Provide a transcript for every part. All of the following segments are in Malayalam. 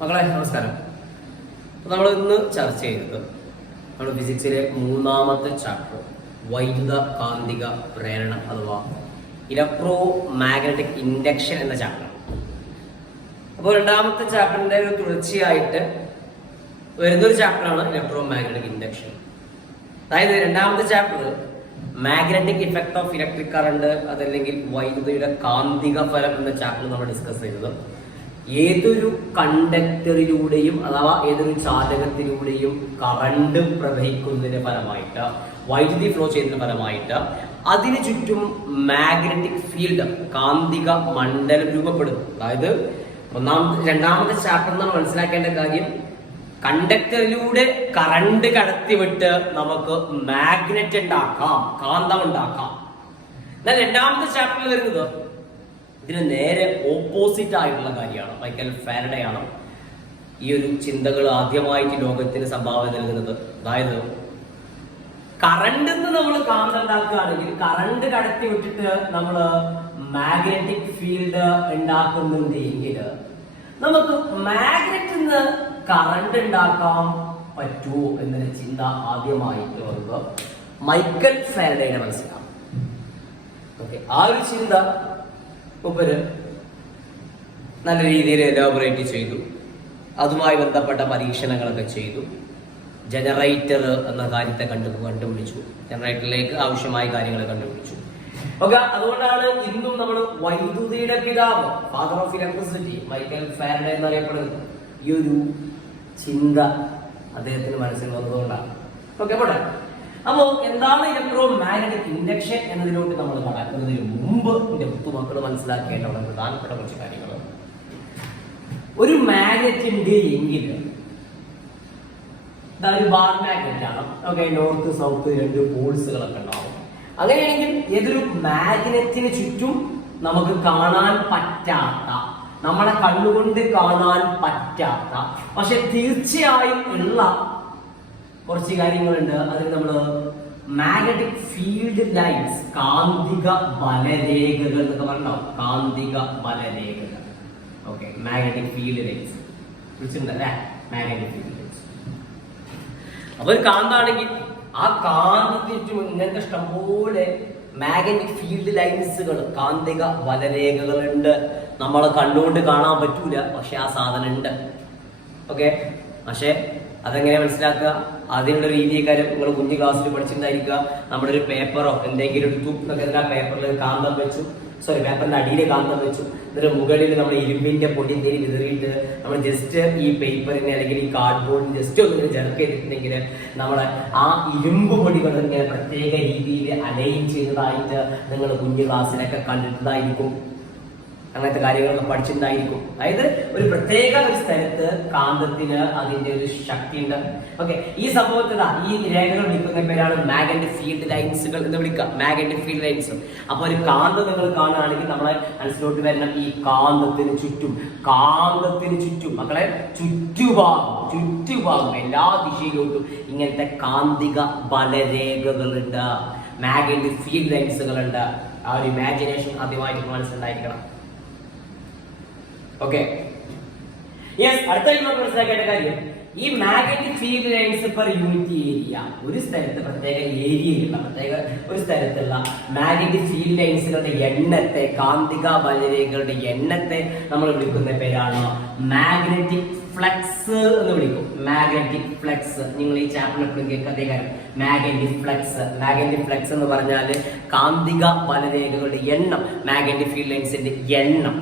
മക്കളെ നമസ്കാരം. നമ്മൾ ഇന്ന് ചർച്ച ചെയ്തത് നമ്മുടെ ഫിസിക്സിലെ മൂന്നാമത്തെ ചാപ്റ്റർ വൈദ്യുത കാന്തിക പ്രേരണ അഥവാ ഇലക്ട്രോ മാഗ്നറ്റിക് ഇൻഡക്ഷൻ എന്ന ചാപ്റ്റർ. അപ്പോൾ രണ്ടാമത്തെ ചാപ്റ്ററിന്റെ ഒരു തുടർച്ചയായിട്ട് വരുന്നൊരു ചാപ്റ്ററാണ് ഇലക്ട്രോ മാഗ്നറ്റിക് ഇൻഡക്ഷൻ. അതായത് രണ്ടാമത്തെ chapter magnetic effect of electric current, അതല്ലെങ്കിൽ വൈദ്യുതിയുടെ കാന്തിക ഫലം എന്ന ചാപ്റ്റർ നമ്മൾ ഡിസ്കസ് ചെയ്തത് ഏതൊരു കണ്ടക്ടറിലൂടെയും അഥവാ ഏതൊരു ചാലകത്തിലൂടെയും കറണ്ട് പ്രവഹിക്കുന്നതിന് ഫലമായിട്ട്, വൈദ്യുതി ഫ്ലോ ചെയ്യുന്നതിന് ഫലമായിട്ട് അതിന് ചുറ്റും മാഗ്നറ്റിക് ഫീൽഡ്, കാന്തിക മണ്ഡലം രൂപപ്പെടുന്നു. അതായത് രണ്ടാമത്തെ ചാപ്റ്റർ നമ്മൾ മനസ്സിലാക്കേണ്ട കാര്യം, കണ്ടക്ടറിലൂടെ കറണ്ട് കടത്തിവിട്ട് നമുക്ക് മാഗ്നറ്റ് ഉണ്ടാക്കാം, കാന്തം ഉണ്ടാക്കാം. എന്നാൽ രണ്ടാമത്തെ ചാപ്റ്ററിൽ വരുന്നത് ഇതിന് നേരെ ഓപ്പോസിറ്റ് ആയിട്ടുള്ള കാര്യമാണ്. മൈക്കൽ ഫാരഡേ ആണ് ഈ ഒരു ചിന്തകൾ ആദ്യമായിട്ട് ലോകത്തിന് സംഭാവന നൽകുന്നത്. അതായത് കറണ്ട് നമ്മൾ കാന്തം ഉണ്ടാക്കുകയാണെങ്കിൽ, കറണ്ട് കടത്തി വിട്ടിട്ട് നമ്മൾ മാഗ്നറ്റിക് ഫീൽഡ് ഉണ്ടാക്കുന്നുണ്ട് എങ്കിൽ നമുക്ക് മാഗ്നറ്റിൽ കറണ്ട് ഉണ്ടാക്കാൻ പറ്റുമോ എന്നൊരു ചിന്ത ആദ്യമായിട്ട് വന്നത് മൈക്കൽ ഫാരഡേയുടെ മനസ്സിലാണ്. ഓക്കെ, ആ ഒരു ചിന്ത ഉപര് നല്ല രീതിയിൽ എലാബറേറ്റ് ചെയ്തു. അതുമായി ബന്ധപ്പെട്ട പരീക്ഷണങ്ങളൊക്കെ ചെയ്തു. ജനറേറ്റർ എന്ന കാര്യത്തെ കണ്ടുപിടിച്ചു. ജനറേറ്ററിലേക്ക് ആവശ്യമായ കാര്യങ്ങൾ കണ്ടുപിടിച്ചു. ഓക്കെ, അതുകൊണ്ടാണ് ഇന്നും നമ്മൾ വൈദ്യുതിയുടെ പിതാവ്, father of electricity, Michael Faraday എന്നറിയപ്പെടുന്നത്. ഈ ഒരു ചിന്ത അദ്ദേഹത്തിന് മനസ്സിൽ വന്നതുകൊണ്ടാണ്. ഓക്കെ, പോട്ടെ. അപ്പോ എന്താണ് ഇലക്ട്രോ മാഗ്നറ്റിക് ഇൻഡക്ഷൻ എന്നതിലോട്ട് നമ്മൾ കടക്കുന്നതിന് മുമ്പ് എന്റെ മക്കൾ മനസ്സിലാക്കേണ്ട വളരെ പ്രധാനപ്പെട്ട കുറച്ച് കാര്യങ്ങൾ. ഒരു മാഗ്നറ്റ് ഉണ്ട് എങ്കിൽ ഒരു ബാർ മാഗ്നറ്റ് ആണ്. ഓക്കെ, നോർത്ത് സൗത്ത് രണ്ട് പോൾസുകളൊക്കെ ഉണ്ടാവും. അങ്ങനെയാണെങ്കിൽ ഏതൊരു മാഗ്നറ്റിന് ചുറ്റും നമുക്ക് കാണാൻ പറ്റാത്ത, നമ്മളെ കണ്ണുകൊണ്ട് കാണാൻ പറ്റാത്ത, പക്ഷെ തീർച്ചയായും ഉള്ള കുറച്ച് കാര്യങ്ങളുണ്ട്. അതിൽ നമ്മൾ മാഗ്നറ്റിക് ഫീൽഡ് ലൈൻസ്, കാന്തിക ബലരേഖകൾ എന്നൊക്കെ പറഞ്ഞാവും. കാന്തിക ബലരേഖകൾ. ഓക്കെ, മാഗ്നറ്റിക് ഫീൽഡ് ലൈൻസ് വിളിച്ചിട്ടുണ്ടല്ലേ, മാഗ്നറ്റിക് ഫീൽഡ് ലൈൻസ്. അപ്പൊ ഒരു കാന്താണെങ്കിൽ ആ കാന്തത്തിന് ഇങ്ങനത്തെ ഇഷ്ടംപോലെ മാഗ്നറ്റിക് ഫീൽഡ് ലൈൻസുകൾ, കാന്തിക ബലരേഖകളുണ്ട്. നമ്മളെ കണ്ണുകൊണ്ട് കാണാൻ പറ്റൂല, പക്ഷെ ആ സാധനം ഉണ്ട്. ഓക്കെ, പക്ഷെ അതെങ്ങനെ മനസ്സിലാക്കുക? അതിനുള്ള രീതിക്കാരും നിങ്ങൾ കുഞ്ഞു ക്ലാസ്സിൽ പഠിച്ചിട്ടുണ്ടായിരിക്കുക. നമ്മുടെ ഒരു പേപ്പറോ എന്തെങ്കിലും എടുത്തു, ആ പേപ്പറിൽ കാന്തം വെച്ചു, പേപ്പറിന്റെ അടിയിൽ കാന്തം വെച്ചു, എന്നിട്ട് മുകളിൽ നമ്മൾ ഇരുമ്പിന്റെ പൊടി എന്തെങ്കിലും വിതറിയിട്ട് നമ്മൾ ജസ്റ്റ് ഈ പേപ്പറിനെ അല്ലെങ്കിൽ ഈ കാർഡ്ബോർഡിന് ജസ്റ്റ് ഒന്ന് ജനറേറ്റ് ചെയ്തിട്ടുണ്ടെങ്കിൽ നമ്മളെ ആ ഇരുമ്പ് പൊടികൾ ഇങ്ങനെ പ്രത്യേക രീതിയിൽ അലൈൻ ചെയ്തതായിട്ട് നിങ്ങൾ കുഞ്ഞു ക്ലാസ്സിലൊക്കെ കണ്ടിട്ടുണ്ടായിരിക്കും. അങ്ങനത്തെ കാര്യങ്ങളൊക്കെ പഠിച്ചിട്ടുണ്ടായിരിക്കും. അതായത് ഒരു പ്രത്യേക ഒരു സ്ഥലത്ത് കാന്തത്തിന് അതിന്റെ ഒരു ശക്തി ഉണ്ട്. ഓക്കെ, ഈ സംഭവത്തിൽ ഈ രേഖകൾ വിളിക്കുന്ന പേരാണ് മാഗ്നറ്റിക് ഫീൽഡ് ലൈൻസുകൾ എന്ന് വിളിക്കുക. Magnetic field lines. അപ്പൊ ഒരു കാന്തം നിങ്ങൾ കാണുകയാണെങ്കിൽ നമ്മളെ മനസ്സിലോട്ട് വരുന്ന ഈ കാന്തത്തിന് ചുറ്റും മക്കളെ ചുറ്റുഭാഗം എല്ലാ ദിശയിലോട്ടും ഇങ്ങനത്തെ കാന്തിക ബലരേഖകളുണ്ട്, മാഗ്നറ്റിക് ഫീൽഡ് ലൈൻസുകളുണ്ട്. ആ ഒരു ഇമാജിനേഷൻ ആദ്യമായിട്ട് മനസ്സിലുണ്ടായിരിക്കണം. Okay, yes. അടുത്തായി നമുക്ക് മനസ്സിലാക്കേണ്ട കാര്യം, ഈ magnetic field lines per unit area, ഒരു സ്ഥലത്ത് പ്രത്യേക ഏരിയയിലുള്ള ഒരു സ്ഥലത്തുള്ള മാഗ്നറ്റിക് ഫീൽഡ് ലൈൻസുകളുടെ എണ്ണത്തെ, കാന്തിക ബലരേഖകളുടെ എണ്ണത്തെ നമ്മൾ വിളിക്കുന്ന പേരാണ് മാഗ്നറ്റിക് ഫ്ലക്സ് എന്ന് വിളിക്കും. മാഗ്നറ്റിക് ഫ്ലക്സ് നിങ്ങൾ ഈ ചാപ്റ്ററിൽ എപ്പോഴും കേൾക്കാത്ത കാര്യം, മാഗ്നറ്റിക് ഫ്ലക്സ് എന്ന് പറഞ്ഞാൽ കാന്തിക ബലരേഖകളുടെ എണ്ണം, മാഗ്നറ്റിക് ഫീൽഡ് ലൈൻസിന്റെ എണ്ണം.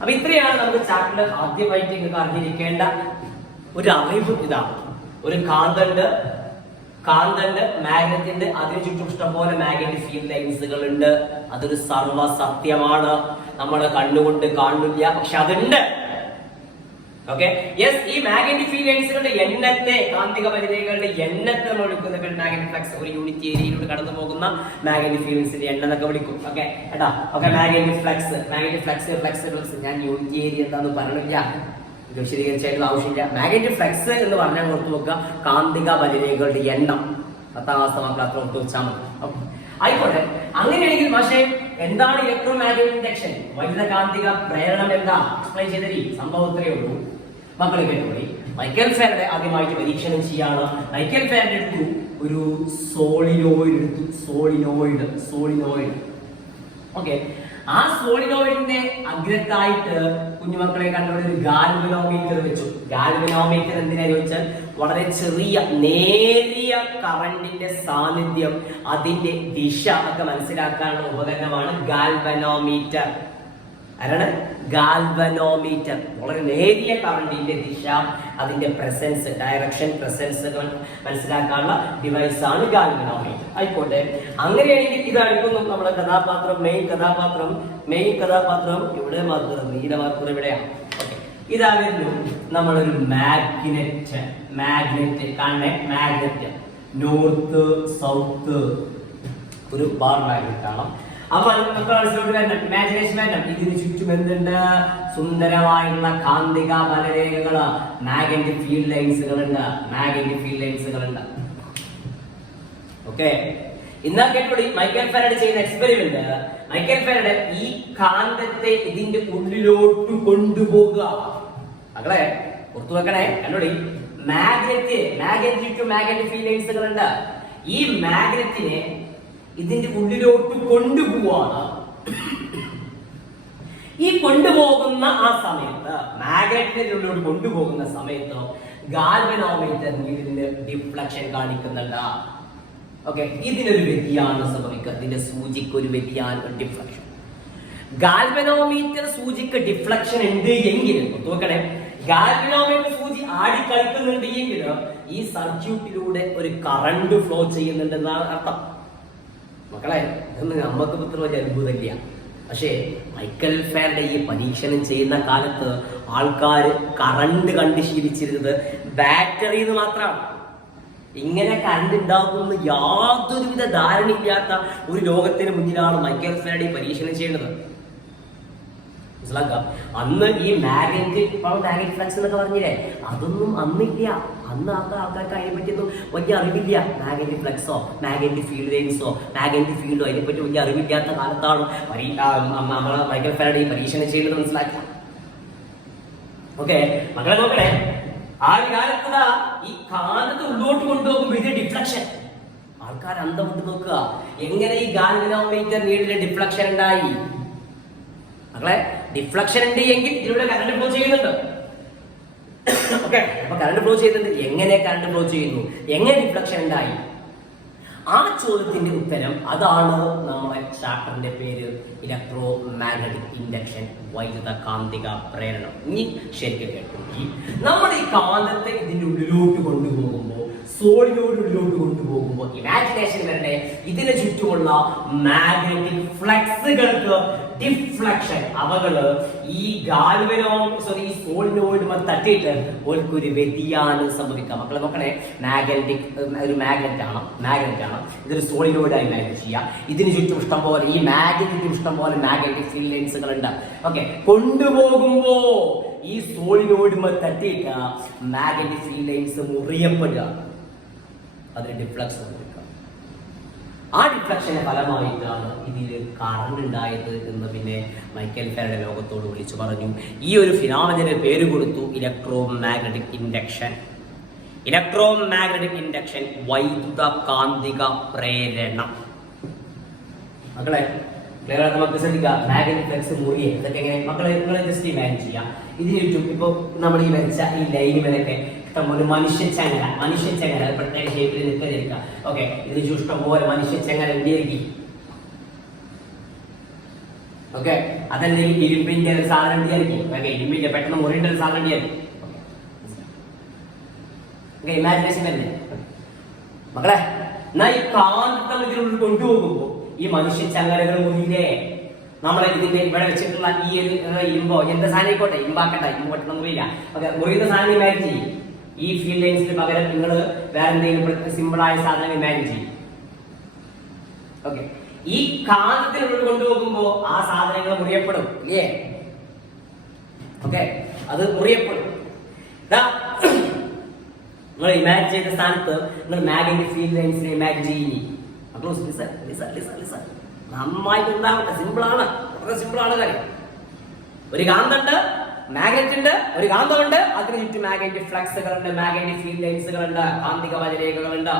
അപ്പൊ ഇത്രയാണ് നമുക്ക് ചാപ്റ്ററിൽ ആദ്യമായിട്ട് നിങ്ങൾക്ക് അറിഞ്ഞിരിക്കേണ്ട ഒരു അറിവ്. ഇതാണ് ഒരു കാന്തണ്ട്, മാഗ്നറ്റിന്റെ അതിന് ചുറ്റും ഇഷ്ടംപോലെ മാഗ്നറ്റിക് ഫീൽഡ് ലൈൻസുകൾ ഉണ്ട്. അതൊരു സർവ്വസത്യമാണ്. നമ്മുടെ കണ്ണുകൊണ്ട് കാണില്ല, പക്ഷെ അതുണ്ട്. Okay, yes. ഈ മാഗ്നറ്റിക് ഫീൽഡ് ലൈൻസുകളുടെ എണ്ണത്തെ, കാന്തിക ബലരേഖകളുടെ എണ്ണത്തെ നമ്മൾ വിളിക്കുന്ന മാഗ്നറ്റിക് ഫ്ലക്സ്. ഒരു യൂണിറ്റ് ഏരിയയിലൂടെ കടന്നു പോകുന്ന മാഗ്നറ്റിക് ഫീൽഡ് ലൈൻസിന്റെ എണ്ണം എന്നൊക്കെ വിളിക്കും. ഓക്കെ കേട്ടാ. Okay, magnetic flux. ഞാൻ യൂണിറ്റ് ഏരിയ എന്താന്ന് പറഞ്ഞില്ല, വിശദീകരിച്ചായിട്ടുള്ള ആവശ്യമില്ല. മാഗ്നറ്റിക് ഫ്ലക്സ് എന്ന് പറഞ്ഞാൽ ഓർത്ത് നോക്കുക, കാന്തിക ബലരേഖകളുടെ എണ്ണം. 10ാം ക്ലാസ് മക്കൾ അത്ര ഓർത്ത് വെച്ചാൽ മതി. ആയിക്കോട്ടെ. അങ്ങനെയാണെങ്കിൽ പക്ഷേ എന്താണ് ഇലക്ട്രോ മാഗ്നറ്റിക് ഇൻഡക്ഷൻ, വൈദ്യുതകാന്തിക പ്രേരണം എന്താ എക്സ്പ്ലെയിൻ ചെയ്തരി. സംഭവത്തിലേ ഉള്ളൂ മക്കളെ കേട്ടോളി. മൈക്കൽ ഫാരഡെ ആദ്യമായിട്ട് പരീക്ഷണം ചെയ്യാണ്. മൈക്കൽ ഫാരഡെ എടുത്തു ഒരു സോളിനോയിഡ്. ഓക്കെ, ആ സോളിനോയിഡിന്റെ അഗ്രത്തായിട്ട് കുഞ്ഞുമക്കളെ കണ്ടുകൊണ്ട് ഒരു ഗാൽവനോമീറ്റർ വെച്ചു. ഗാൽവനോമീറ്റർ എന്തിനാന്ന് ചോദിച്ചാൽ വളരെ ചെറിയ നേരിയ കറണ്ടിന്റെ സാന്നിധ്യം, അതിന്റെ ദിശ ഒക്കെ മനസ്സിലാക്കാനുള്ള ഉപകരണമാണ് ഗാൽവനോമീറ്റർ. ആരാണ്? ഗാൽവനോമീറ്റർ. വളരെ നേരിയ കറണ്ടിന്റെ ദിശ, അതിന്റെ പ്രസൻസ്, ഡയറക്ഷൻ, പ്രസൻസ് മനസ്സിലാക്കാനുള്ള ഡിവൈസ് ആണ് ഗാൽവനോമീറ്റർ. ആയിക്കോട്ടെ, അങ്ങനെയാണെങ്കിൽ ഇതായിരിക്കും നമ്മുടെ മെയിൻ കഥാപാത്രം ഇവിടെ മാത്രം, നീല മാത്രം ഇവിടെയാണ്. ഓക്കെ, ഇതായിരുന്നു നമ്മളൊരു മാഗ്നറ്റ് കാണണേ. മാഗ്നറ്റ് നോർത്ത് സൗത്ത് ഒരു ബാർ മാഗ്നറ്റ് ആണ്. അപ്പൊ ഇമാജിനേഷൻ വേണം. ഇതിന് ചുറ്റും എന്തുണ്ട്? സുന്ദരമായുള്ള കാന്തിക ബലരേഖകള്, മാഗ്നറ്റിക് ഫീൽഡ് ലൈൻസുകളുണ്ട്. ഓക്കെ, ഇന്നാ കേട്ടോടി. മൈക്കൽ ഫാരഡെ ചെയ്യുന്ന എക്സ്പെരിമെന്റ്, മൈക്കൽ ഫാരഡെ ഈ കാന്തത്തെ ഇതിന്റെ ഉള്ളിലോട്ട് കൊണ്ടുപോകുക. മക്കളെ ഓർത്തു വെക്കണേ, കണ്ടോടി. Magnetic field ലൈൻസുകളുണ്ട്. ഈ മാഗ്നറ്റിനെ ഇതിന്റെ ഉള്ളിലോട്ട് കൊണ്ടുപോവാണ്. ഈ കൊണ്ടുപോകുന്ന ആ സമയത്ത്, മാഗ്നറ്റിന്റെ ഉള്ളിലോട്ട് കൊണ്ടുപോകുന്ന സമയത്ത് ഗാൽവനോമീറ്റർ നീഡിന് ഡിഫ്ലക്ഷൻ കാണിക്കുന്നുണ്ട്. ഓക്കെ, ഇതിനൊരു വ്യതിയാനം സംഭവിക്കുക. ഇതിന്റെ സൂചിക്ക് ഒരു വ്യതിയാനം, ഡിഫ്ലക്ഷൻ. ഗാൽവനോമീറ്റർ സൂചിക്ക് ഡിഫ്ലക്ഷൻ ഉണ്ട് എങ്കിൽ നോക്കണേ, ഗാൽവനോമീറ്റർ സൂചി ആടിക്കളിക്കുന്നുണ്ട് എങ്കിൽ ഈ സർക്യൂട്ടിലൂടെ ഒരു കറണ്ട് ഫ്ലോ ചെയ്യുന്നുണ്ടെന്നാണ് അർത്ഥം. മക്കളെ, ഇതൊന്നും നമുക്ക് ഇത്ര വലിയ അത്ഭുതമില്ല. പക്ഷേ മൈക്കൽ ഫാരഡെ ഈ പരീക്ഷണം ചെയ്യുന്ന കാലത്ത് ആൾക്കാർ കറണ്ട് കണ്ട് ശീലിച്ചിരുന്നത് ബാറ്ററിയിൽ നിന്ന് മാത്രമാണ്. ഇങ്ങനെ കറണ്ട് ഉണ്ടാകുമെന്ന് യാതൊരുവിധ ധാരണയില്ലാത്ത ഒരു ലോകത്തിന് മുന്നിലാണ് മൈക്കൽ ഫാരഡെ പരീക്ഷണം ചെയ്യേണ്ടത്. മനസ്സിലാക്കാം. അന്ന് ഈ മാഗ്നറ്റിക് ഫ്ലക്സ് എന്നൊക്കെ പറഞ്ഞില്ലേ, അതൊന്നും അന്നില്ല. അന്ന് ആൾക്കാർക്ക് അതിനെ പറ്റിയൊന്നും വലിയ അറിവില്ല. മാഗ്നറ്റിക് ഫ്ലക്സോ മാഗ്നറ്റിക് ഫീൽഡ് ലൈൻസോ മാഗ്നറ്റിക് ഫീൽഡോ അതിനെപ്പറ്റി വലിയ അറിവില്ലാത്ത കാലത്താണ് നമ്മളെ മൈക്കൽ ഫാരഡെ പരീക്ഷണം ചെയ്യുന്നത്. മനസ്സിലാക്കാം. ഓക്കെ, മക്കളെ നോക്കണേ, ആ കാലത്ത് ഈ കാലത്ത് ഉള്ളോട്ട് കൊണ്ടുപോകുമ്പോൾ ഇത് ഡിഫ്ലക്ഷൻ. ആൾക്കാർ അന്തം വിട്ട് നോക്കുക, എങ്ങനെ ഈ ഗാൽവനോമീറ്റർ നീഡിലെ ഡിഫ്ലക്ഷൻ ഉണ്ടായി. മക്കളെ, ഡിഫ്ലക്ഷൻ ഉണ്ട് എങ്കിൽ ഇതിലൂടെ കറണ്ട് ഫ്ലോ ചെയ്യുന്നുണ്ട്. ഓക്കെ, അപ്പൊ കറണ്ട് ഫ്ലോ ചെയ്യുന്നുണ്ട്. എങ്ങനെ കറണ്ട് ഫ്ലോ ചെയ്യുന്നു, എങ്ങനെ ഡിഫ്ലക്ഷൻ ഉണ്ടായി? ആ ചോദ്യത്തിന്റെ ഉത്തരം അതാണ് നമ്മുടെ ചാപ്റ്ററിന്റെ പേര്, ഇലക്ട്രോ മാഗ്നറ്റിക് ഇൻഡക്ഷൻ, വൈദ്യുത കാന്തിക പ്രേരണം. ഇനി ശരിക്കും കേട്ടു, നമ്മൾ ഈ കാന്തത്തെ ഇതിന്റെ ഉള്ളിലോട്ട് കൊണ്ടുപോകുമ്പോൾ, സോളിനോടുള്ളിലോട്ട് കൊണ്ടുപോകുമ്പോൾ ഇമാജിനേഷൻ വരട്ടെ, ഇതിന് ചുറ്റുമുള്ള മാഗ്നറ്റിക് ഫ്ലക്സുകൾക്ക് ഡിഫ്ലക്ഷൻ, അവകള് ഈ സോളിനോയിഡ് തട്ടിയിട്ട് ഒരു വ്യതിയാനം സംഭവിക്കാം. മക്കളെ നോക്കണേ, ഒരു മാഗ്നറ്റ് ആണ്, ഇതൊരു സോളിനോയിഡായി ഇമാജിൻ ചെയ്യാം. ഇതിന് ചുറ്റും ഇഷ്ടം പോലെ, ഈ മാഗ്നറ്റിന് ഇഷ്ടം പോലെ മാഗ്നറ്റിക് ഫീൽഡ് ലൈൻസുകൾ ഉണ്ട്. ഓക്കെ, കൊണ്ടുപോകുമ്പോ ഈ സോളിനോയിഡ് തട്ടിയിട്ട് മാഗ്നറ്റിക് ഫീൽഡ് ലൈൻസ് മുറിയപ്പെടുക, അതിന് ഡിഫ്ലക്ഷൻ സംഭവിക്കാം. ആ ഡിഫ്ലക്ഷന്റെ ഫലമായിട്ടാണ് ഇതിൽ കറണ്ട് ഉണ്ടായത് എന്ന് പിന്നെ മൈക്കൽ ഫാരഡെ ലോകത്തോട് വിളിച്ചു പറഞ്ഞു. ഈ ഒരു ഫിനോമിനന് പേര് കൊടുത്തു ഇലക്ട്രോ മാഗ്നറ്റിക് ഇൻഡക്ഷൻ. വൈദ്യുത കാന്തിക പ്രേരണം. മക്കളെ ക്ലിയർ ആയിട്ട് നമുക്ക് ശ്രദ്ധിക്കുക. മാഗ്നറ്റിക് ഫ്ലക്സ് മുറിയെ ഇതൊക്കെ എങ്ങനെ മക്കളെ നിങ്ങളെ ജസ്റ്റ് ഇമാജിൻ ചെയ്യാം. ഇതിന് ചുറ്റും ഇപ്പൊ നമ്മൾ ഈ വരച്ച ഈ ലൈനുകളൊക്കെ ഒരു മനുഷ്യച്ചങ്ങല പ്രത്യേക ഷേപ്പിൽ നിൽക്കാതിരിക്കുക. ഓക്കെ, ഇതിന് ഇഷ്ടം പോലെ മനുഷ്യച്ചങ്ങല എന്തിയായിരിക്കും? ഓക്കെ, അതല്ലെങ്കിൽ ഇരുമ്പിന്റെ ഒരു സാധനം എന്തിയായിരിക്കും? ഓക്കെ, ഇരുമ്പിന്റെ പെട്ടെന്ന് മുറിയുടെ ഒരു സാധനം എന്തിയായിരിക്കും? ഓക്കെ, ഇമാജിനേഷൻ തന്നെ മക്കളെ. എന്നാ ഈ കാന്തം ഇതിനുള്ളിൽ കൊണ്ടുപോകുമ്പോ ഈ മനുഷ്യച്ചങ്ങലകൾ മുറിയില്ലേ, നമ്മളെ ഇതിന്റെ ഇവിടെ വെച്ചിട്ടുള്ള ഈ ഒരു ഇരുമ്പോ എന്താ സാധനം ആയിക്കോട്ടെ, ഇമ്പാക്കട്ടെ, ഇമ്പ് പെട്ടെന്ന് മുറിയില്ല. ഓക്കെ, മുറിയുന്ന സാധനം ഇമാജിൻ ചെയ്യും. ഈ ഫീൽഡ് ലൈൻസിന് പകരം നിങ്ങൾ വേറെ എന്തെങ്കിലും സിമ്പിൾ ആയ സാധനം ഇമാജിൻ ചെയ്യും. ഓക്കെ, ഈ കാന്തത്തിനുള്ളിൽ കൊണ്ടുപോകുമ്പോ ആ സാധനങ്ങൾ മുറിയപ്പെടും ഇല്ലേ? ഓക്കെ, അത് മുറിയപ്പെടും. നിങ്ങൾ ഇമാജിൻ ചെയ്ത സ്ഥാനത്ത് നിങ്ങൾ മാഗ്നറ്റിക് ഫീൽഡ് ലൈൻസിനെ ഇമാജിൻ ചെയ്യും. നന്നായിട്ട് ഉണ്ടാവട്ടെ. സിമ്പിളാണ്, വളരെ സിമ്പിളാണ് കാര്യം. ഒരു കാന്തമുണ്ട്, മാഗ്നറ്റ് ഉണ്ട്, ഒരു കാന്തമുണ്ട്, അതിന് ചുറ്റും മാഗ്നറ്റിക് ഫ്ലക്സുകളുണ്ട്, മാഗ്നറ്റിക് ഫീൽഡ് ലൈൻസുകളുണ്ട്, കാന്തിക വലരേഖകളുണ്ട്.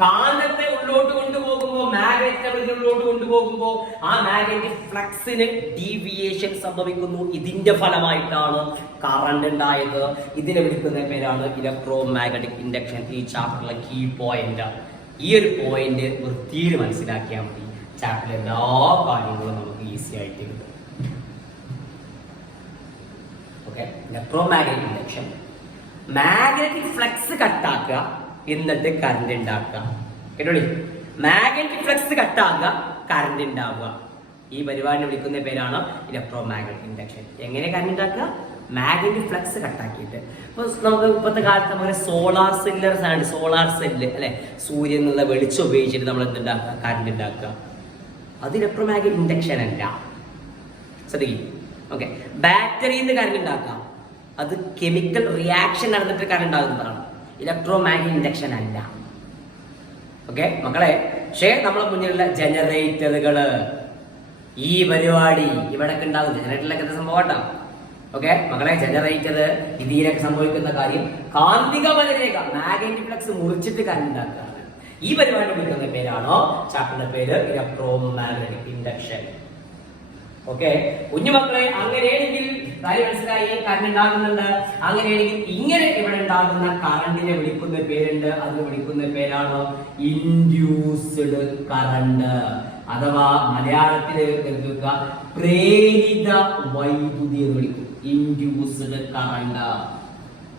കാന്തത്തെ ഉള്ളോട്ട് കൊണ്ടുപോകുമ്പോൾ, മാഗ്നറ്റിനെ ഉള്ളോട്ട് കൊണ്ടുപോകുമ്പോൾ ആ മാഗ്നറ്റിക് ഫ്ലക്സിന് ഡീവിയേഷൻ സംഭവിക്കുന്നു. ഇതിന്റെ ഫലമായിട്ടാണ് കറണ്ട് ഉണ്ടായത്. ഇതിനെ വിളിക്കുന്ന പേരാണ് ഇലക്ട്രോ മാഗ്നറ്റിക് ഇൻഡക്ഷൻ. ഈ ചാപ്റ്ററിലെ കീ പോയിന്റ്. ഈ ഒരു പോയിന്റ് വൃത്തിയിൽ മനസ്സിലാക്കിയാൽ മതി. ചാപ്റ്ററിലെ എല്ലാ കാര്യങ്ങളും നമുക്ക് ഈസി ആയിട്ട് കിട്ടും. Okay, electromagnetic induction. Magnetic flux കട്ടാക്കുക, എന്നിട്ട് കറണ്ട് ഉണ്ടാക്കുക. കേട്ടോളി, മാഗ്നറ്റിക് ഫ്ലക്സ് കട്ടാക്കുക, കറണ്ട് ഉണ്ടാവുക. ഈ പരിപാടിനെ വിളിക്കുന്ന പേരാണ് ഇലക്ട്രോ മാഗ്നറ്റിക് ഇൻഡക്ഷൻ. എങ്ങനെ കറണ്ട് ഉണ്ടാക്കുക? മാഗ്നറ്റിക് ഫ്ലക്സ് കട്ടാക്കിയിട്ട്. ഇപ്പൊ നമുക്ക് ഇപ്പോഴത്തെ കാലത്ത് നമുക്ക് സോളാർ സെല്ലേഴ്സ് ആണ്. സോളാർ സെല്ല് അല്ലെ, സൂര്യൻ എന്നുള്ള വെളിച്ചം ഉപയോഗിച്ചിട്ട് നമ്മൾ എന്തുണ്ടാക്കുക? കറണ്ട് ഉണ്ടാക്കുക. അത് ഇലക്ട്രോ മാഗ്നറ്റിക് ഇൻഡക്ഷൻ അല്ല. ശ്രദ്ധിക്കും. ഓക്കെ, ബാറ്ററിയിൽ നിന്ന് കറണ്ട് ഉണ്ടാക്കാം. അത് കെമിക്കൽ റിയാക്ഷൻ നടന്നിട്ട് കറണ്ട് ഉണ്ടാകുന്നതാണ്. ഇലക്ട്രോ മാഗ്നറ്റിക് ഇൻഡക്ഷൻ അല്ല. ഓക്കെ മക്കളെ, പക്ഷേ നമ്മളെ മുന്നിലുള്ള ജനറേറ്ററുകള്, ഈ പരിപാടി ഇവിടെ ഉണ്ടാകും. ജനറേറ്ററിലൊക്കെ എന്താ സംഭവം കേട്ടോ. ഓക്കെ മക്കളെ, ജനറേറ്റർ ഇതിലൊക്കെ സംഭവിക്കുന്ന കാര്യം കാന്തിക വലരേഖ മാഗ്നറ്റിക് ഫ്ലക്സ് മുറിച്ചിട്ട് കറണ്ട് ഉണ്ടാക്കുകയാണ്. ഈ പരിപാടി വിളിക്കുന്ന പേരാണോ ചാപ്റ്ററിന്റെ പേര് ഇലക്ട്രോ മാഗ്നറ്റിക് ഇൻഡക്ഷൻ. ഓക്കെ കുഞ്ഞുമക്കളെ, അങ്ങനെയാണെങ്കിൽ കാര്യം മനസ്സിലായി, കറണ്ട് ഉണ്ടാകുന്നുണ്ട്. അങ്ങനെയാണെങ്കിൽ ഇങ്ങനെ ഇവിടെ ഉണ്ടാകുന്ന കറണ്ടിനെ വിളിക്കുന്ന പേരുണ്ട്. അതിന് വിളിക്കുന്ന പേരാണ് ഇൻഡ്യൂസ്ഡ് കറണ്ട്, അഥവാ മലയാളത്തിൽ കേൾക്കുക പ്രേരിത വൈദ്യുതി എന്ന് വിളിക്കും. Induced current.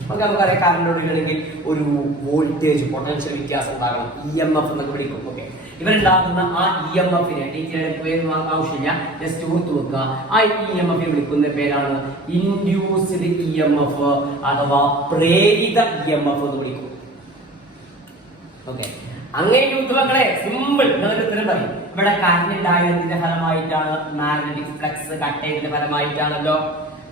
നമുക്കറിയാം, കറണ്ട് ഒഴുകണമെങ്കിൽ ഒരു വോൾട്ടേജ് പൊട്ടൻഷ്യൽ വ്യത്യാസം ഉണ്ടാകണം. EMF എന്നൊക്കെ വിളിക്കും. ഓക്കെ, ഇവരുണ്ടാകുന്ന ആ EMF-നെ ടീച്ചറുടെ പേര് ആവശ്യമില്ല, ജസ്റ്റ് ഓർത്തു വെക്കുക. ആ EMF-നെ വിളിക്കുന്ന പേരാണ് ഇൻഡ്യൂസ്ഡ് EMF അഥവാ പ്രേരിത EMF എന്ന് വിളിക്കും. ഓക്കെ, അങ്ങനെ മക്കളെ സിമ്പിൾ ഉത്തരം പറയും. ഇവിടെ കറണ്ട് ഉണ്ടായതിന്റെ ഫലമായിട്ടാണ്, മാഗ്നറ്റിക് ഫ്ലക്സ് കട്ട് ചെയ്തതിന്റെ ഫലമായിട്ടാണല്ലോ,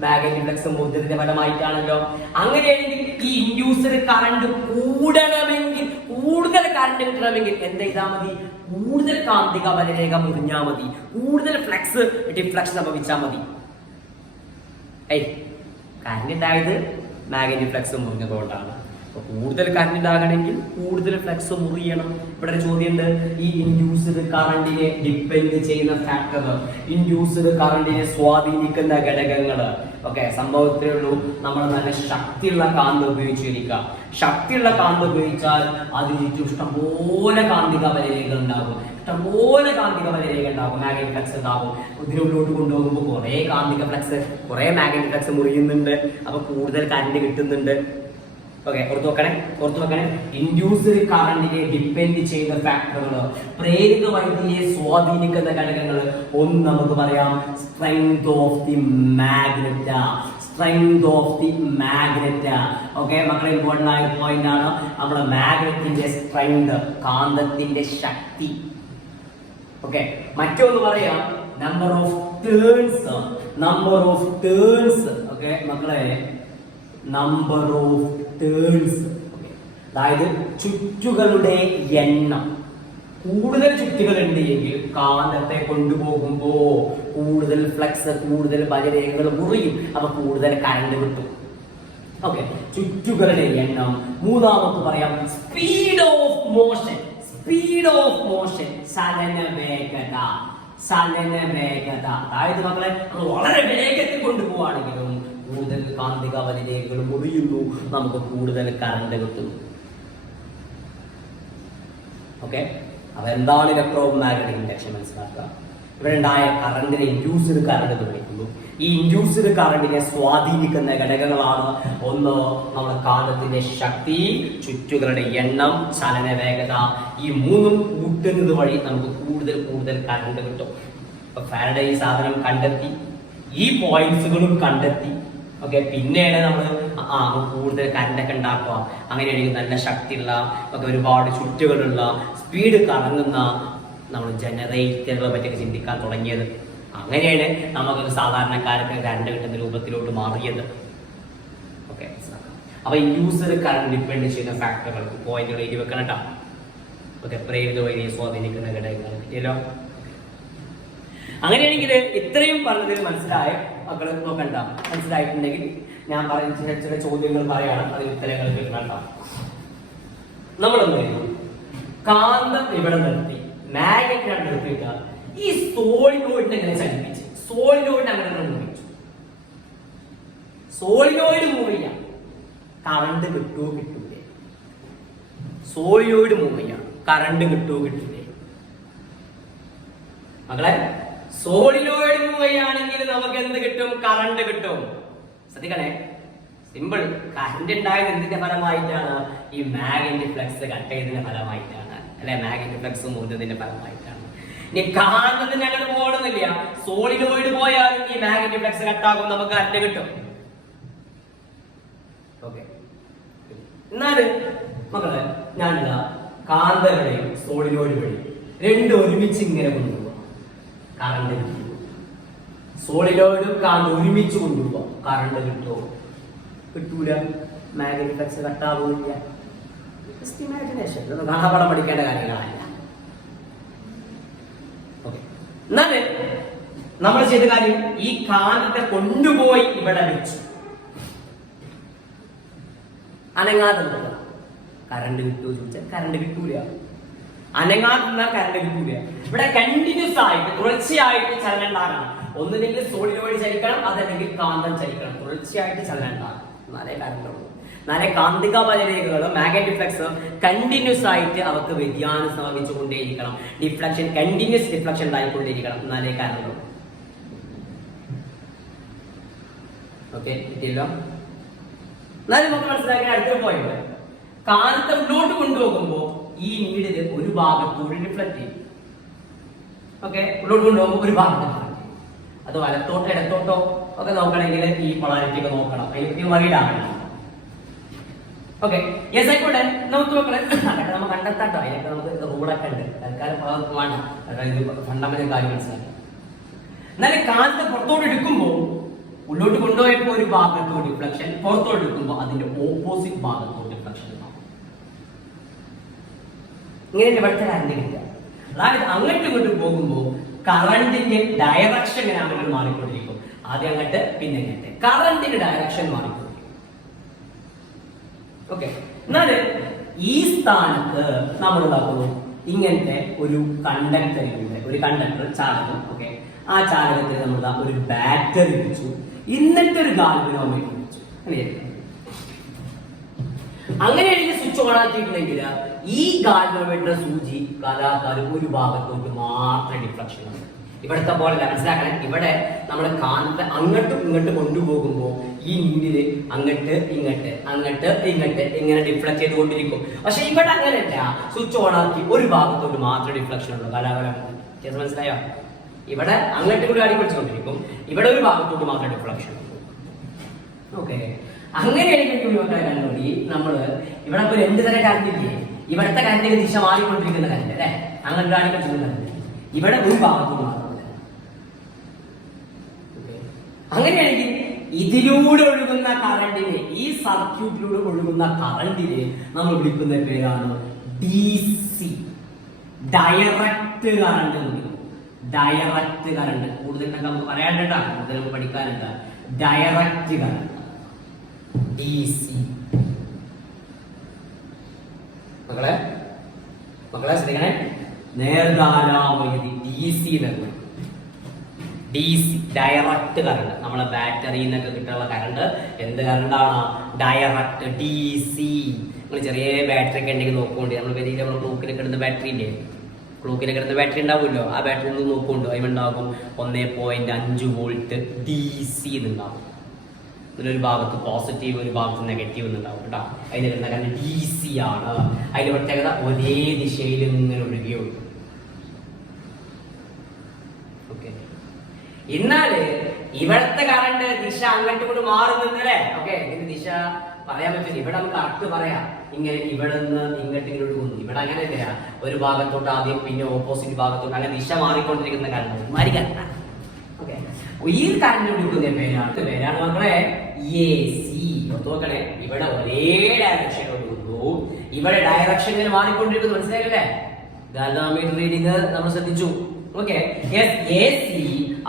മാഗ്നറ്റിക് ഫ്ലക്സ് മുറിച്ചതിന്റെ ഫലമായിട്ടാണല്ലോ. അങ്ങനെയാണെങ്കിൽ ഈ ഇൻഡ്യൂസ്ഡ് കറണ്ട് കൂടണമെങ്കിൽ, കൂടുതൽ കറണ്ട് കിട്ടണമെങ്കിൽ എന്ത് ചെയ്താൽ മതി? കൂടുതൽ കാന്തിക വലരേഖ മുറിഞ്ഞാൽ മതി, കൂടുതൽ ഫ്ലക്സ് ഡിഫ്ലക്ഷൻ സംഭവിച്ചാൽ മതി. കറണ്ട് ഉണ്ടായത് മാഗ്നറ്റിക് ഫ്ലക്സ് മുറിഞ്ഞതുകൊണ്ടാണ്. കൂടുതൽ കറണ്ട് ഉണ്ടാകണമെങ്കിൽ കൂടുതൽ ഫ്ലക്സ് മുറിയണം. ഇവിടെ ഒരു ചോദ്യമുണ്ട്, ഈ ഇൻഡ്യൂസ്ഡ് കറണ്ടിനെ ഡിപ്പെൻഡ് ചെയ്യുന്ന ഫാക്ടർ, ഇൻഡ്യൂസ്ഡ് കറണ്ടിനെ സ്വാധീനിക്കുന്ന ഘടകങ്ങൾ. ഓക്കെ, സംഭവത്തിലേ ഉള്ളൂ, നമ്മൾ നല്ല ശക്തിയുള്ള കാന്തം ഉപയോഗിച്ചിരിക്കുക. ശക്തിയുള്ള കാന്തം ഉപയോഗിച്ചാൽ അതിന് ചുറ്റും ഇഷ്ടംപോലെ കാന്തിക വലരേഖകൾ ഉണ്ടാകും, ഇഷ്ടംപോലെ കാന്തിക വലരേഖ ഉണ്ടാകും, മാഗ്നറ്റിക് ഫ്ലക്സ് ഉണ്ടാകും. ഇതിനുള്ളിലോട്ട് കൊണ്ടുപോകുമ്പോൾ കുറെ കാന്തിക ഫ്ലക്സ്, കുറെ മാഗ്നറ്റിക് ഫ്ലക്സ് മുറിയുന്നുണ്ട്. അപ്പൊ കൂടുതൽ കറണ്ട് കിട്ടുന്നുണ്ട്. ഓക്കെ, ഓർത്തു വെക്കണേ. ഇൻഡ്യൂസ്ഡ് കറണ്ടിനെ ഡിപ്പെൻഡ് ചെയ്യുന്ന ഫാക്ടറുകൾ, പ്രേരിത വൈദ്യുതിയെ സ്വാധീനിക്കുന്ന ഘടകങ്ങൾ. ഒന്ന് നമുക്ക് പറയാം strength of the magnet. Okay മക്കളെ, ഇമ്പോർട്ടന്റ് ആയ പോയിന്റ് ആണ്. നമ്മുടെ മാഗ്നറ്റിന്റെ സ്ട്രെങ്ത്, കാന്തത്തിന്റെ ശക്തി. ഓക്കെ, മറ്റൊന്ന് പറയാം നമ്പർ ഓഫ് ടേൺസ്. ഓക്കെ മക്കളെ, നമ്പർ ഓഫ് ടേൺസ്, അതായത് ചുറ്റുകളുടെ എണ്ണം. കൂടുതൽ ചുറ്റുകൾ ഉണ്ട് എങ്കിൽ കാന്തത്തെ കൊണ്ടുപോകുമ്പോ കൂടുതൽ ഫ്ലക്സ്, കൂടുതൽ വലരേഖകൾ മുറിയും, അപ്പൊ കൂടുതൽ കറണ്ട് കിട്ടും. ഓക്കെ, ചുറ്റുകളുടെ എണ്ണം. മൂന്നാമത് പറയാം സ്പീഡ് ഓഫ് മോഷൻ, ചലന വേഗത. അതായത് മക്കളെ, വളരെ വേഗത്തിൽ കൊണ്ടുപോവാണെങ്കിലും കൂടുതൽ കാന്തിക വലരേഖകൾ മുറിയുന്നു, നമുക്ക് കൂടുതൽ കറണ്ട് കിട്ടുന്നു. ഓക്കെ, അപ്പൊ എന്താണ് ഇലക്ട്രോ മാഗ്നറ്റിക് ഇൻഡക്ഷൻ മനസ്സിലാക്കുക. ഇവിടെ ഉണ്ടായ കറണ്ടിനെ ഇൻഡ്യൂസ്ഡ് കറണ്ട് എന്ന് വിളിക്കുന്നു. ഈ ഇൻഡ്യൂസ്ഡ് കറണ്ടിനെ സ്വാധീനിക്കുന്ന ഘടകങ്ങളാണ് ഒന്ന് നമ്മുടെ കാന്തത്തിന്റെ ശക്തി, ചുറ്റുകളുടെ എണ്ണം, ചലന വേഗത. ഈ മൂന്നും കൂട്ടുന്നത് വഴി നമുക്ക് കൂടുതൽ കറണ്ട് കിട്ടും. അപ്പൊ ഫാരഡേ ഈ സാധനം കണ്ടെത്തി, ഈ പോയിന്റ്സുകളും കണ്ടെത്തി. ഓക്കെ, പിന്നീട് നമ്മൾ കൂടുതൽ കറണ്ടൊക്കെ ഉണ്ടാക്കുക. അങ്ങനെയാണെങ്കിൽ നല്ല ശക്തിയുള്ള, ഒക്കെ ഒരുപാട് ചുറ്റുകളുള്ള, സ്പീഡ് കറങ്ങുന്ന നമ്മൾ ജനറേറ്ററുകളെ പറ്റിയൊക്കെ ചിന്തിക്കാൻ തുടങ്ങിയത്. അങ്ങനെയാണ് നമുക്കൊരു സാധാരണക്കാർക്ക് കറണ്ട് കിട്ടുന്ന രൂപത്തിലോട്ട് മാറിയത്. ഓക്കെ, അപ്പൊ ഇൻഡ്യൂസ്ഡ് കറണ്ട് ഡിപ്പെൻഡ് ചെയ്യുന്ന ഫാക്ടറുകൾ പോയിന്റുകൾ എഴുതി വെക്കണം കേട്ടോ. ഓക്കെ, പ്രേരിത വൈദ്യുതിയെ സ്വാധീനിക്കുന്ന ഘടകങ്ങൾ കിട്ടിയല്ലോ. അങ്ങനെയാണെങ്കിൽ ഇത്രയും പറഞ്ഞത് മനസ്സിലായ മക്കൾ നോക്കണ്ട. മനസ്സിലായിട്ടുണ്ടെങ്കിൽ ഞാൻ പറഞ്ഞ ചില ചില ചോദ്യങ്ങൾ പറയാണ്, അതിന് ഉത്തരങ്ങൾ കേൾക്കണ്ട. നമ്മളെന്ത് ചെയ്യും? കാന്തം ഇവിടെ നിർത്തി, മാഗ്നറ്റിനാണ് നിർത്തിയിട്ട് ഈ സോളിനോയിഡിനെ എങ്ങനെ ചലിപ്പിച്ച് സോളിനോയിഡിനെ അങ്ങനെ മൂവിച്ചു. സോളിനോയിഡ് മൂവ് ചെയ്യാം, കറണ്ട് കിട്ടുമോ കിട്ടൂലേ? സോളിനോയിഡ് മൂവ് ചെയ്യാം, കറണ്ട് കിട്ടുമോ കിട്ടൂലേ? മക്കളെ, സോളിനോയിഡ് മൂവ് ചെയ്യുകയാണെങ്കിൽ നമുക്ക് എന്ത് കിട്ടും? കറണ്ട് കിട്ടും. ശ്രദ്ധിക്കണേ, സിമ്പിൾ. കറണ്ട് ഉണ്ടായത് എന്തിന്റെ ഫലമായിട്ടാണ്? ഈ മാഗ്നറ്റിക് ഫ്ലക്സ് കട്ട് ചെയ്തതിന്റെ ഫലമായിട്ടാണ്, അല്ലെ? മാഗ്നറ്റിക് ഫ്ലക്സ് മൂന്നതിന്റെ ഫലമായിട്ടാണ്. ഇനി കാന്തത്തിന് അങ്ങോട്ട് പോകണമെന്നില്ല, സോളിനോയിഡ് പോയാലും ഈ മാഗ്നറ്റിക് ഫ്ലക്സ് കട്ടാകും, നമുക്ക് കറണ്ട് കിട്ടും. ഓക്കെ. എന്നാല് മക്കളെ, ഞാനില്ല കാന്തകളെയും സോളിനോയിഡ് വഴി രണ്ടും ഒരുമിച്ച് ഇങ്ങനെ കൊണ്ടുപോകാം, കറണ്ട് കിട്ടും. സോളിനോയിഡും കാന്തം ഒരുമിച്ച് കൊണ്ടുപോകാം, കറണ്ട് കിട്ടുമോ? കിട്ടൂല. മാഗ്നറ്റിക് ഫ്ലക്സ് കട്ടാവുന്നില്ല. ജസ്റ്റ് ഇമാജിനേഷൻ, കാണാപാഠം പഠിക്കേണ്ട കാര്യങ്ങളല്ല. ഓക്കെ. എന്നാല് നമ്മൾ ചെയ്ത കാര്യം, ഈ കാന്തത്തെ കൊണ്ടുപോയി ഇവിടെ വെച്ചു, അനങ്ങാതെ കറണ്ട് കിട്ടുമോ ചോദിച്ചാൽ കറണ്ട് കിട്ടൂല. അനങ്ങാതെ നിന്നാൽ കറണ്ട് കിട്ടൂല. ഇവിടെ കണ്ടിന്യൂസ് ആയിട്ട് തുടർച്ചയായിട്ട് ചലനം ഉണ്ടാകണം. ഒന്നില്ലെങ്കിൽ സോളിനോയിഡ് ചലിക്കണം, അതല്ലെങ്കിൽ കാന്തം ചലിക്കണം. തുടർച്ചയായിട്ട് ചലനം ഉണ്ടാകണം, എന്നാലേ കറണ്ട് ഉള്ളൂ. എന്നാലേ കാന്തിക ബലരേഖകളും മാഗ്നറ്റിക് ഫ്ലക്സ് കണ്ടിന്യൂസ് ആയിട്ട് അവർക്ക് വ്യതിയാനം സംഭവിച്ചുകൊണ്ടേയിരിക്കണം. ഡിഫ്ലക്ഷൻ, കണ്ടിന്യൂസ് ഡിഫ്ലക്ഷൻ ഉണ്ടായിക്കൊണ്ടേയിരിക്കണം, എന്നാലേ കറണ്ട് ഉള്ളൂ. ഓക്കെ, കിട്ടിയല്ലോ. എന്നാലും നമുക്ക് മനസ്സിലാക്കിയ അടുത്തൊരു പോയിന്റ്, കാന്തം ഉള്ളോട്ട് കൊണ്ടുപോകുമ്പോ ഈ നീഡില് ഒരു ഭാഗത്തൂടെ റിഫ്ലക്ട് ചെയ്യും. ഓക്കെ, ഉള്ളോട്ട് കൊണ്ടുപോകുമ്പോൾ ഒരു ഭാഗത്ത്, അത് വലത്തോട്ടോ ഇടത്തോട്ടോ ഒക്കെ നോക്കണമെങ്കിൽ ഈ പൊളാരിറ്റി ഒക്കെ നോക്കണം, അതിൽ വൈഡാകണം. ഓക്കെ, യെസ് ആയിക്കോട്ടെ. നമുക്ക് നോക്കണേ, നമുക്ക് കണ്ടെത്താട്ടോ, അതിനൊക്കെ നമുക്ക് റൂളൊക്കെ ഉണ്ട്. തൽക്കാലം വേണ്ട, ഇത് ഫണ്ടമെന്റൽ കാര്യം മനസ്സിലാക്കി. എന്നാലും കാന്തം പുറത്തോട്ട് എടുക്കുമ്പോൾ, ഉള്ളോട്ട് കൊണ്ടുപോയപ്പോ ഒരു ഭാഗത്തോട്ട് ഡിഫ്ലക്ഷൻ, പുറത്തോട്ട് എടുക്കുമ്പോൾ അതിന്റെ ഓപ്പോസിറ്റ് ഭാഗത്തോട്ട് ഡിഫ്ലക്ഷൻ ഉണ്ടാവും. ഇങ്ങനെ ഇവിടുത്തെ കറണ്ട് കിട്ടുക. അതായത് അങ്ങോട്ടും ഇങ്ങോട്ടും പോകുമ്പോൾ കറണ്ടിന്റെ ഡയറക്ഷൻ ഇങ്ങനെ അങ്ങോട്ട് മാറിക്കൊണ്ടിരിക്കും. ആദ്യം അങ്ങോട്ട്, പിന്നെ ഇങ്ങോട്ട്, കറണ്ടിന്റെ ഡയറക്ഷൻ മാറിക്കൊണ്ടിരിക്കും. ഓക്കെ. എന്നാല് ഈ സ്ഥാനത്ത് നമ്മൾ എന്താക്കുന്നു? ഇങ്ങനത്തെ ഒരു കണ്ടക്ടറിലൂടെ, ഒരു കണ്ടക്ടർ ചാലകം, ഓക്കെ, ആ ചാലകത്തിൽ നമ്മൾ ഒരു ബാറ്ററി വെച്ചു, എന്നിട്ട് ഒരു ഗാൽവനോമീറ്റർ വെച്ചു. അങ്ങനെയാണെങ്കിൽ സ്വിച്ച് ഓൺ ആക്കിയിട്ടുണ്ടെങ്കിൽ ഈ ഗാൽവനോമീറ്റർ സൂചി കലാകാലം ഒരു ഭാഗത്തോട്ട് മാത്രം ഡിഫ്ലക്ഷൻ ആണ്. ഇവിടുത്തെ പോലെ മനസ്സിലാക്കണം, ഇവിടെ നമ്മൾ കാന്തത്തെ അങ്ങോട്ടും ഇങ്ങോട്ടും കൊണ്ടുപോകുമ്പോൾ ഈ നീഡില് അങ്ങോട്ട് ഇങ്ങോട്ട് അങ്ങോട്ട് ഇങ്ങോട്ട് ഇങ്ങനെ ഡിഫ്ലക്ട് ചെയ്തുകൊണ്ടിരിക്കും. പക്ഷെ ഇവിടെ അങ്ങനെയല്ല, സ്വിച്ച് ഓൺ ആക്കി ഒരു ഭാഗത്തോട്ട് മാത്രം ഡിഫ്ലക്ഷൻ ഉള്ളൂ കലാകാലം. കേസ് മനസ്സിലായോ? ഇവിടെ അങ്ങോട്ടും കൂടി അടിപിടിച്ചുകൊണ്ടിരിക്കും, ഇവിടെ ഒരു ഭാഗത്തോട്ട് മാത്രം ഡിഫ്ലക്ഷൻ. ഓക്കെ, അങ്ങനെയാണെങ്കിൽ കണ്ടുപിടി നമ്മള് ഇവിടെ ഇപ്പൊ എന്ത് തരം കറണ്ട് ഇല്ലേ? ഇവിടുത്തെ കറണ്ടിന്റെ ദിശ മാറിക്കൊണ്ടിരിക്കുന്ന കറണ്ട് അല്ലെ, അങ്ങനെ അടിപിടിച്ചുകൊണ്ട് കറണ്ട് ഇവിടെ ഒരു ഭാഗത്തോട്ട് മാത്രം. അങ്ങനെയാണെങ്കിൽ ഇതിലൂടെ ഒഴുകുന്ന കറണ്ടിനെ, ഈ സർക്യൂട്ടിലൂടെ ഒഴുകുന്ന കറണ്ടിനെ നമ്മൾ വിളിക്കുന്ന പേരാണ് DC, ഡയറക്റ്റ് കറണ്ട് എന്ന് വിളിക്കും. ഡയറക്റ്റ് കറണ്ട് കൂടുതൽ നമുക്ക് പറയാനുണ്ടാകും, കൂടുതൽ നമുക്ക് പഠിക്കാനുണ്ട്. Direct current DC. മക്കളെ ശ്രദ്ധിക്കണേ, നേർധാരാവൈദ്യുതി DC എന്ന്. DC ഡയറക്റ്റ് കറണ്ട്, നമ്മളെ ബാറ്ററിയിൽ നിന്നൊക്കെ കിട്ടുന്ന കറണ്ട് എന്ത് കറണ്ടാണ്? Direct DC. നിങ്ങൾ ചെറിയ ബാറ്ററി ഒക്കെ ഉണ്ടെങ്കിൽ നോക്കുകൊണ്ട്, നമ്മൾ വലിയ നമ്മൾ ക്ലോക്കിലൊക്കെ ഇടുന്ന ബാറ്ററി ഇല്ലേ, ക്ലോക്കിലൊക്കെ ഇടുന്ന ബാറ്ററി ഉണ്ടാവുമല്ലോ, ആ ബാറ്ററി ഒന്ന് നോക്കുകൊണ്ട് അതിനുണ്ടാകും 1.5 വോൾട്ട് DC എന്നുണ്ടാവും. ഇതിലൊരു ഭാഗത്ത് പോസിറ്റീവ്, ഒരു ഭാഗത്ത് നെഗറ്റീവ് എന്നുണ്ടാവും കേട്ടോ. അതിൽ കിട്ടുന്ന കറണ്ട് DC ആണ്. അതിന്റെ പ്രത്യേകത ഒരേ ദിശയിൽ ഇങ്ങനെ ഒഴുകിയുള്ളൂ. ഓക്കെ, എന്നാല് ഇവിടത്തെ കറണ്ട് ദിശ അങ്ങോട്ട് കൊണ്ട് മാറുന്നല്ലേ. ഓക്കെ, ഇതിന്റെ ദിശ പറയാൻ പറ്റില്ല. ഇവിടെ നമുക്ക് കറക്റ്റ് പറയാം, ഇങ്ങനെ ഇവിടെ നിന്ന് ഇങ്ങോട്ട് ഇങ്ങോട്ട് പോകുന്നു. ഇവിടെ അങ്ങനെയല്ല, ഒരു ഭാഗത്തോട്ട് ആദ്യം പിന്നെ ഓപ്പോസിറ്റ് ഭാഗത്തോട്ട്, അങ്ങനെ ദിശ മാറിക്കൊണ്ടിരിക്കുന്ന കറണ്ട് മാറി കറണ്ട്. ഓക്കെ, ഈ കറണ്ട് വിളിക്കുന്ന പേരാണ് മക്കളെ AC. നോക്കണേ, ഇവിടെ ഒരേ ഡയറക്ഷൻ ഒഴുകുന്നു, ഇവിടെ ഡയറക്ഷൻ ഇങ്ങനെ മാറിക്കൊണ്ടിരിക്കുന്നു. മനസ്സിലായില്ലേ? ഗാൽവാനോമീറ്റർ റീഡിങ് നമ്മൾ ശ്രദ്ധിച്ചു. ഓക്കെ. AC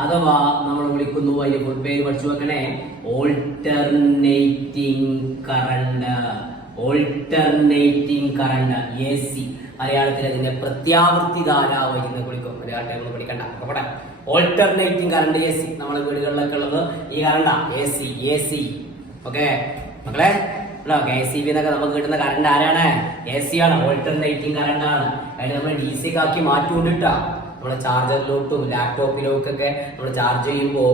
അഥവാ നമ്മൾ വിളിക്കുന്നു, അതിന്റെ ഫുൾ പേര് പഠിച്ചു വെക്കണേ, alternating current. Alternating current AC. മലയാളത്തിൽ അതിന്റെ പ്രത്യാവർത്തി ധാര വൈദ്യുതി വിളിക്കും. മലയാളത്തിൽ പഠിക്കണ്ട. Alternating current AC. നമ്മളെ വീടുകളിലൊക്കെ ഉള്ളത് ഈ കറണ്ടാ, AC. ഓക്കെ മക്കളെ, KCB എന്നൊക്കെ നമുക്ക് കിട്ടുന്ന കറണ്ട് ആരാണ്? AC ആണ്. ഓൾട്ടർനേറ്റിംഗ് കറണ്ട് ആണ്. അതിന് നമ്മൾ DC ആക്കി മാറ്റിക്കൊണ്ടിട്ടാ നമ്മളെ ചാർജറിലോട്ടും ലാപ്ടോപ്പിലോട്ടൊക്കെ നമ്മൾ ചാർജ് ചെയ്യുമ്പോൾ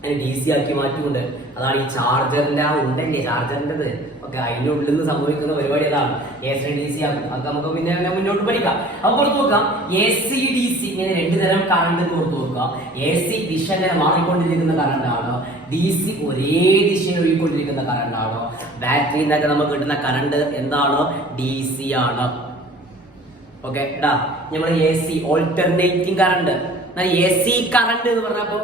അതിന് DC ആക്കി മാറ്റിക്കൊണ്ട്, അതാണ് ഈ ചാർജറിന്റെ ആ ഉണ്ടല്ലേ ചാർജറിൻ്റെത്. ഓക്കെ, അതിന്റെ ഉള്ളിൽ നിന്ന് സംഭവിക്കുന്ന പരിപാടി അതാണ്. AC DC ആക്കും. അതൊക്കെ നമുക്ക് പിന്നെ മുന്നോട്ട് പഠിക്കാം. അപ്പൊ പുറത്തു നോക്കാം, AC DC ഇങ്ങനെ രണ്ടു തരം കറണ്ട് പുറത്തു നോക്കാം. AC ദിശ ഇങ്ങനെ മാറിക്കൊണ്ടിരിക്കുന്ന കറണ്ടാണോ, DC ഒരേ ദിശയിൽ ഒഴുകിക്കൊണ്ടിരിക്കുന്ന കറണ്ടാണോ? ബാറ്ററിയിൽ നിന്നൊക്കെ നമുക്ക് കിട്ടുന്ന കറണ്ട് എന്താണോ? DC ആണ്. ഓക്കെ ടാ, നമ്മൾ AC alternating current. AC current എന്ന് പറഞ്ഞപ്പോ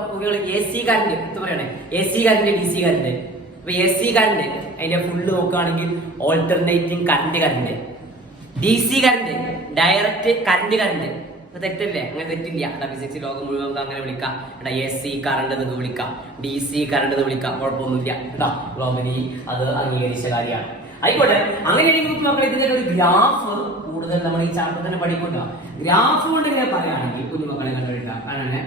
AC കറണ്ട് എന്ത് പറയണേ? AC current, DC current. അപ്പൊ AC കറണ്ട് അതിന്റെ ഫുള്ള് നോക്കുകയാണെങ്കിൽ alternating current. DC current direct current. തെറ്റല്ലേ? അങ്ങനെ തെറ്റില്ല. ഫിസിക്സ് ലോകം മുഴുവൻ നമുക്ക് അങ്ങനെ വിളിക്കാം. AC കറണ്ട് എന്ന് വിളിക്കാം, DC കറണ്ട് എന്ന് വിളിക്കാം, കുഴപ്പമൊന്നുമില്ല. ഗ്ലോബലി അത് അംഗീകരിച്ച കാര്യമാണ്. ആയിക്കോട്ടെ. അങ്ങനെയാണെങ്കിൽ മക്കൾ ഇതിന്റെ ഒരു ഗ്രാഫ് കൂടുതൽ നമ്മൾ ഈ ചാപ്റ്റർ തന്നെ പഠിക്കുക. ഗ്രാഫ് കൊണ്ട് ഇങ്ങനെ പറയുകയാണെങ്കിൽ കുഞ്ഞുമക്കളെ കണ്ടുപിടിക്കാം. കാണണേ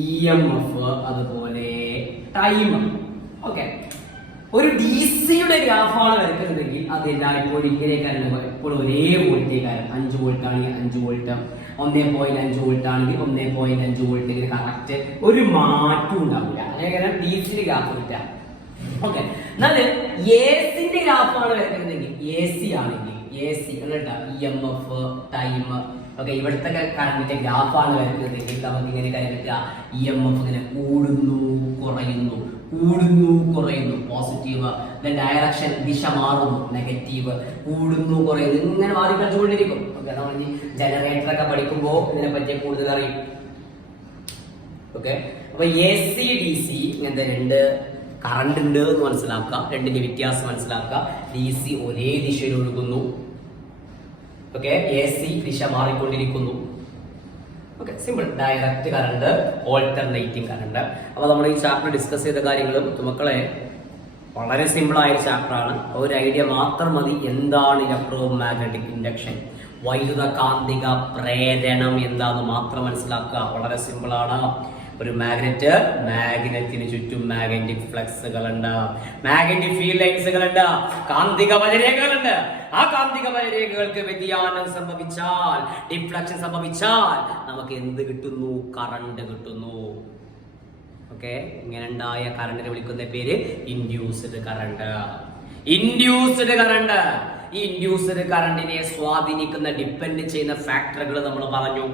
EMF അതുപോലെ ടൈം. ഓക്കെ, ഒരു DC-യുടെ ഗ്രാഫാണ് വരയ്ക്കുന്നുണ്ടെങ്കിൽ അത് എല്ലായ്പ്പോഴും ഇങ്ങനെയൊക്കെയാണ്. എപ്പോഴും ഒരേ വോൾട്ടേജ് 5 വോൾട്ട് ആണെങ്കിൽ 5 വോൾട്ട്, 1.5 വോൾട്ട് ആണെങ്കിൽ 1.5 വോൾട്ട്, ഇങ്ങനെ കറക്റ്റ് ഒരു മാറ്റം ഉണ്ടാവില്ല. അങ്ങനെ DC-യുടെ ഗ്രാഫ് കിട്ടാം. ഓക്കെ, എന്നാൽ AC-ന്റെ ഗ്രാഫാണ് വരയ്ക്കുന്നതെങ്കിൽ AC ആണെങ്കിൽ EMF ടൈം. ഓക്കെ, ഇവിടുത്തെ കറണ്ടിന്റെ ഗ്രാഫാണ് വരയ്ക്കുന്നതെങ്കിൽ നമുക്ക് ഇങ്ങനെ കരുതുക, EMF ഇങ്ങനെ കൂടുന്നു കുറയുന്നു, പോസിറ്റീവ്. ഡയറക്ഷൻ ദിശ മാറുന്നു, നെഗറ്റീവ്. കൂടുന്നു കുറയുന്നു, ഇങ്ങനെ മാറി കളിച്ചുകൊണ്ടിരിക്കും. ഓക്കെ, നമ്മൾ ജനറേറ്റർ ഒക്കെ പഠിക്കുമ്പോൾ ഇതിനെ പറ്റി കൂടുതൽ അറിയും. ഓക്കെ, അപ്പൊ AC DC ഇങ്ങനത്തെ രണ്ട് കറണ്ട് ഉണ്ട് എന്ന് മനസ്സിലാക്കുക. രണ്ടിന്റെ വ്യത്യാസം മനസ്സിലാക്കുക. DC ഒരേ ദിശയിൽ ഒഴുകുന്നു. ഓക്കെ, AC ദിശ മാറിക്കൊണ്ടിരിക്കുന്നു. Okay, simple. Direct current, alternating current. അപ്പൊ നമ്മൾ ഈ ചാപ്റ്റർ ഡിസ്കസ് ചെയ്ത കാര്യങ്ങളും മക്കളെ വളരെ സിമ്പിൾ ആയ ചാപ്റ്റർ ആണ്. ഒരു ഐഡിയ മാത്രം മതി. എന്താണ് ഇലക്ട്രോ മാഗ്നറ്റിക് ഇൻഡക്ഷൻ, വൈദ്യുത കാന്തിക പ്രേരണം എന്താന്ന് മാത്രം മനസ്സിലാക്കുക. വളരെ സിമ്പിൾ ആണ്. ഒരു മാഗ്നറ്റിന് ചുറ്റും മാഗ്നറ്റിക് ഫ്ലക്സുകളുണ്ട്, മാഗ്നറ്റിക് ഫീൽഡ് ലൈൻസുകളുണ്ട്, കാന്തിക വലരേഖകളുണ്ട്. ആ കാന്തിക വലരേഖകൾക്ക് വ്യതിയാനം സംഭവിച്ചാൽ, ഡിഫ്ലക്ഷൻ സംഭവിച്ചാൽ നമുക്ക് എന്ത് കിട്ടുന്നു? കറണ്ട് കിട്ടുന്നു. ഓക്കെ, ഇങ്ങനെ ഉണ്ടായ കറണ്ടിനെ വിളിക്കുന്ന പേര് ഇൻഡ്യൂസ്ഡ് കറണ്ട്. Induced current. ഈ ഇൻഡ്യൂസ്ഡ് കറണ്ടിനെ സ്വാധീനിക്കുന്ന ഡിപ്പെൻഡ് ചെയ്യുന്ന ഫാക്ടറുകൾ നമ്മൾ പറഞ്ഞു.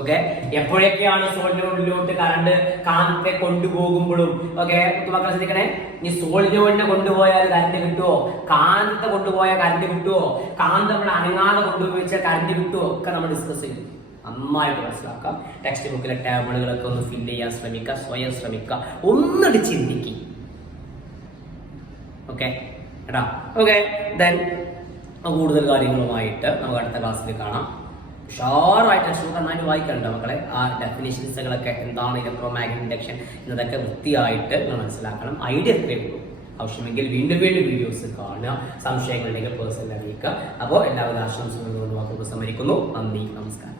ഓക്കെ, എപ്പോഴൊക്കെയാണ് സോളിനോഡിലോട്ട് കറണ്ട് കാന്തത്തെ കൊണ്ടുപോകുമ്പോഴും. ഓക്കെ, മക്കൾ ശ്രദ്ധിക്കണേ, ഈ സോളിനോഡിനെ കൊണ്ടുപോയാൽ കറണ്ട് കിട്ടുമോ? കാന്തത്തെ കൊണ്ടുപോയാൽ കറണ്ട് കിട്ടുമോ? കാന്തം നമ്മൾ അനങ്ങാതെ കൊണ്ടുപോയിച്ചാൽ കറണ്ട് കിട്ടുമോ? ഒക്കെ നമ്മൾ ഡിസ്കസ് ചെയ്തു. നന്നായിട്ട് മനസ്സിലാക്കാം. ടെക്സ്റ്റ് ബുക്കിലെ ടേബിളുകളൊക്കെ ഒന്ന് ഫില്ല് ചെയ്യാൻ ശ്രമിക്കുക, സ്വയം ശ്രമിക്കുക, ഒന്നിട്ട് ചിന്തിക്കുക. ഓക്കെ എടാ. ഓക്കെ, ദെൻ കൂടുതൽ കാര്യങ്ങളുമായിട്ട് നമുക്ക് അടുത്ത ക്ലാസ്സിൽ കാണാം. ഉഷാറായിട്ട് നന്നായിട്ട് വായിക്കണ്ട മക്കളെ. ആ ഡെഫിനിഷൻസുകളൊക്കെ എന്താണ് ഇലക്ട്രോ മാഗ്നറ്റിക് ഇൻഡക്ഷൻ എന്നതൊക്കെ വൃത്തിയായിട്ട് മനസ്സിലാക്കണം. ഐഡിയ എത്രയേ ഉള്ളൂ. ആവശ്യമെങ്കിൽ വീണ്ടും വീഡിയോസ് കാണുക. സംശയങ്ങളുണ്ടെങ്കിൽ പേഴ്സണൽ അറിയിക്കുക. അപ്പോൾ എല്ലാവിധ ആശംസകളും വാക്കുകൾ സമരിക്കുന്നു. നന്ദി, നമസ്കാരം.